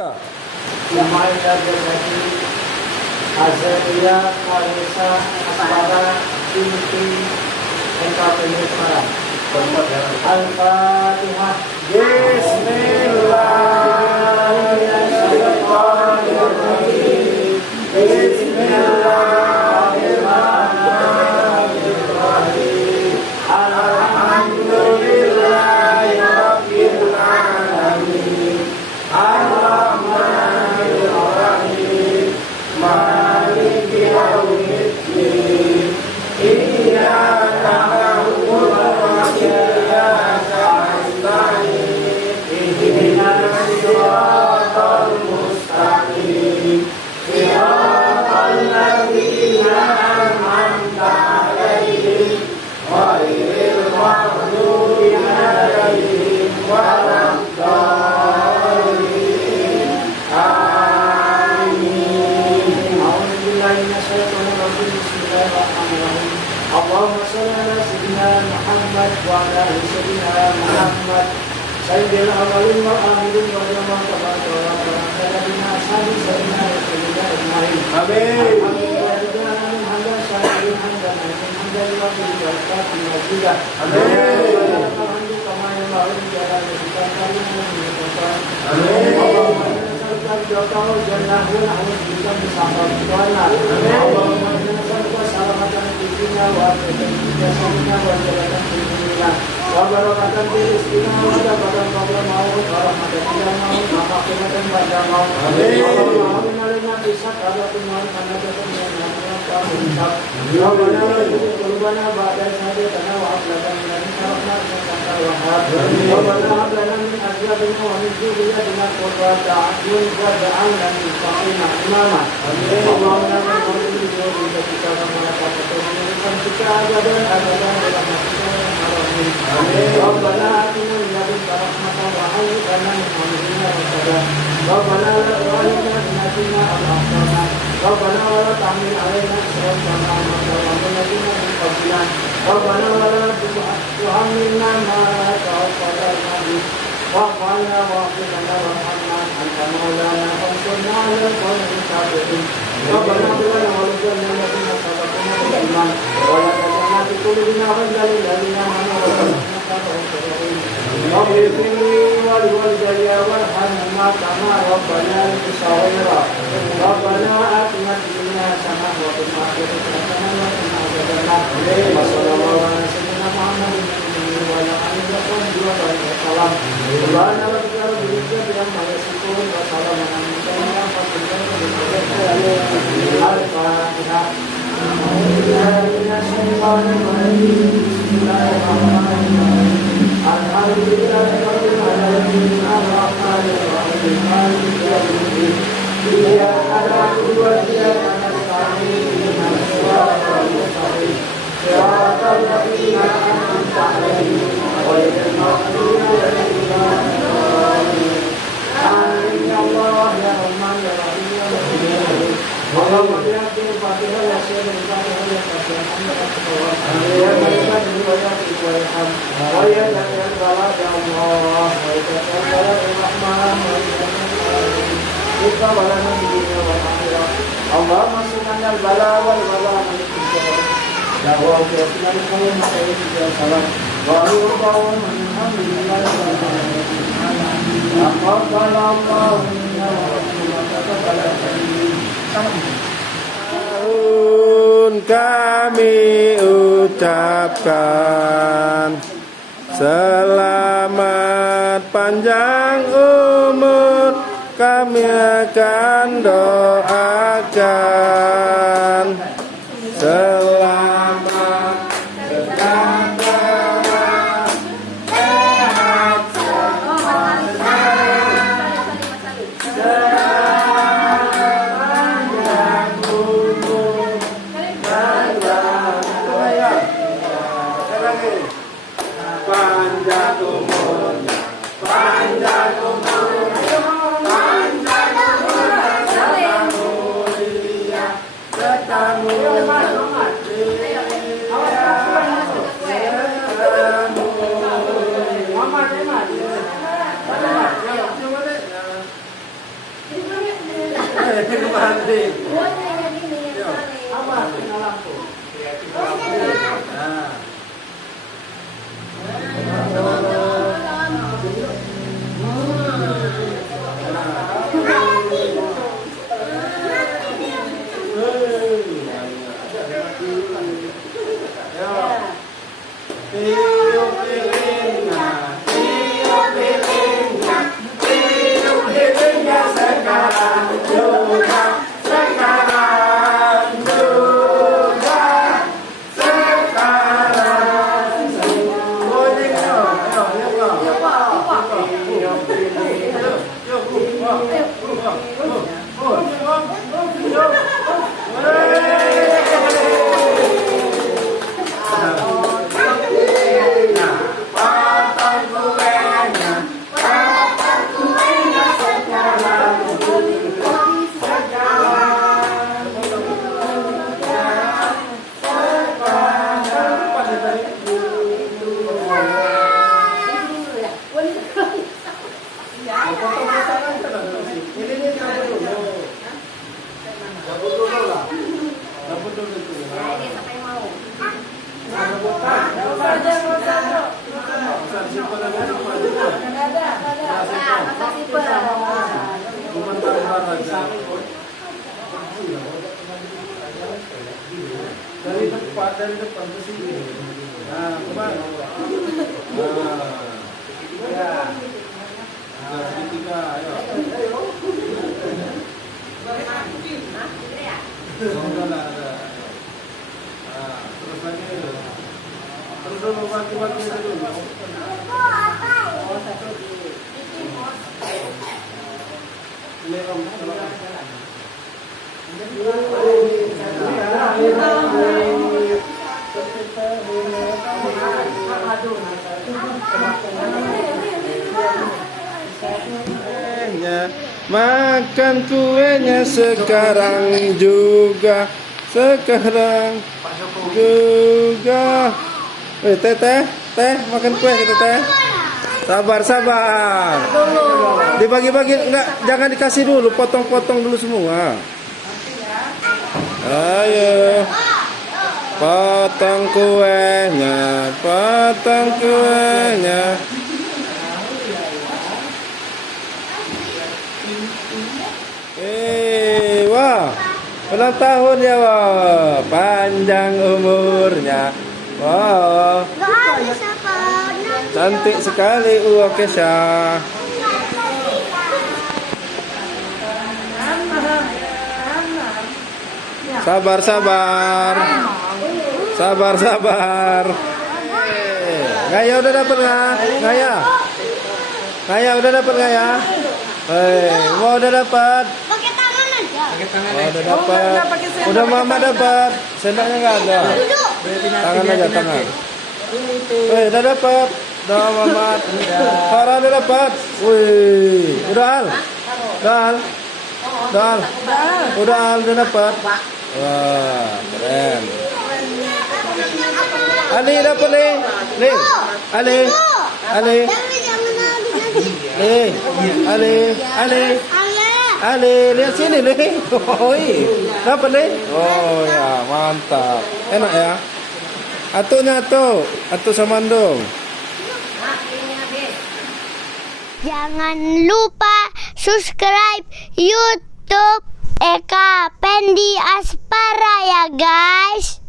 Lumayan Jasadi, Azaria, Karisa, Asmara, Cinti, Eka Penyusuran. Al-Fatihah. Bismillahirrahmanirrahim. Bismillahirrahmanirrahim. Alhamdulillahirabbil alamin. Ar-Rahmanir-Rahim. Maliki yaumiddin. Iyyaka na'budu wa iyyaka nasta'in. Ihdinas siratal mustaqim. Siratal ladzina an'amta 'alaihim ghairil maghdubi 'alaihim waladdallin. Amin. A'udzubillahi minasyaitonir rajim. Bismillahirrahmanirrahim. Allahumma shalli ala sayyidina Muhammad wa ala ali sayyidina Muhammad. Sayyidil awwalin wal akhirin wa ilman tabaraka wa ta'ala bina ashabi sayyidina Rasulullah ajma'in. Amin. Hamdan syakirin hamdan aimin hamdan lillahi wa ta'ala majidah. Amin. Alhamdu kama yanbaghi li jalalihi wa karimatihi. Amin. Allahumma inna nas'aluka al-jannata wal jannata wa na'udzu bika min sakhatika wan nar. Allahumma inna nas'aluka salamatan fid dunya wa afiyatan fid jasadi wa jalatan fid dunya. Wa barakatan fil rizqina wa barakatan qabla maut wa rahmatan ila maut wa maghfiratan ba'da maut. Amin. Allahumma inna lana fi sakaratin wa anadatan min al-maut. Rabbana la tuzigh qulubana ba'da idh hadaytana wa hab lana min ladunka rahmatan innaka antal wahhab. Rabbana hab lana min azwajina wa min dhurriyyatina qurrata a'yun waj'alna lil muttaqina imama. Amin. Allahumma inna na'udzu bika min kita ajadan abadan bi rahmatika ya arhamar. Amin. Rabbana atina min ladunka rahmatan wa hayyi lana min amrina rashada. Rabbana la tu'akhidhna in nasina aw akhtana. Rabbana wa la tahmil 'alaina isran kama hamaltahu 'ala alladziina min qablina. Rabbana wa la tuhammilna ma la taqata lana bihi. Wa'fu 'anna waghfir lana warhamna anta maulana fansurna 'alal qawmil kafirin. Rabbana hab lana wa la tuj'alna alladziina sabaquna bil iman wa la taj'alna fi qulubina ghillan lil ladzina amanu innaka ra'ufur rahim. Rabbi ighfirli wa liwalidayya warhamhuma kama rabbayani shaghira. Rabbana atina fid dunya hasanah wa fil akhirati hasanah wa qina adzabannar. Wa sallallahu ala sayyidina Muhammadin wa ala alihi wa sahbihi wa sallam. Subhana rabbika rabbil izzati amma yasifun wa salamun alal mursalin walhamdulillahi al-Fatihah. A'udzubillahi minasyaitonir rajim. Bismillahirrahmanirrahim. Alhamdulillahi rabbil alamin ar-rahmanir rahim maliki yaumiddin. Iyyaka na'budu wa iyyaka nasta'in. Ihdinas siratal mustaqim. Siratal ladzina an'amta 'alaihim ghairil maghdubi 'alaihim waladdallin. Amin. Ya Allah ya Rahman ya Rahim ya Rahim. Allahumma bi'abdil Fatihah wa sayyidil Fatihah wa Fatihah. Ya Malikat wa ya Ibrahim. Wa ya Jalal Balad ya Allah. Wa ya Jalal Rahman wa ya Kita balana di dunia wal akhirah. Allahumma sunnal bala wal bala min kulli. Ya wa fi'al qawm sayyidina salam. Wa yurdaun alhamdulillah. Aqballallahu minna wa tahun kami ucapkan selamat panjang umur, kami akan doakan selamat sejahtera, sehat sepanjang umur dan bahagia. Panjang umur, panjang umur, panjang umur, serta mulia, serta mulia, kembali. Apa kenalan tuh? Nah. Dari depan ke sini. Nah, kemana? Ya. Nah, segitiga, ayo. Ada. Terus lagi. Terus dulu bagi-bagi dulu. Ini om, makan kuenya sekarang juga. Teh, makan kue gitu teh. Sabar. Dibagi-bagi enggak, jangan dikasih dulu, potong-potong dulu semua. Ayo. Potong kuenya. Wah. Ulang tahun ya, wah. Panjang umurnya. Wow. Cantik sekali, Kesha. Sabar. Ngaya udah dapat nggak? Ngaya udah dapat nggak ya? Mau udah dapat? Pakai tangan aja. Udah dapat. Udah mama dapat. Sendoknya nggak ada. Tangan aja tangan. Udah dapat. Udah mama. Farah udah dapat. Udah udah dapat. Wah, keren. Ali dapat nih. Ali, lihat sini nih. Dapat nih. Oh ya, mantap. Enak ya. Atu sama Andong. Jangan lupa subscribe YouTube Eka Pendi Aspara ya guys.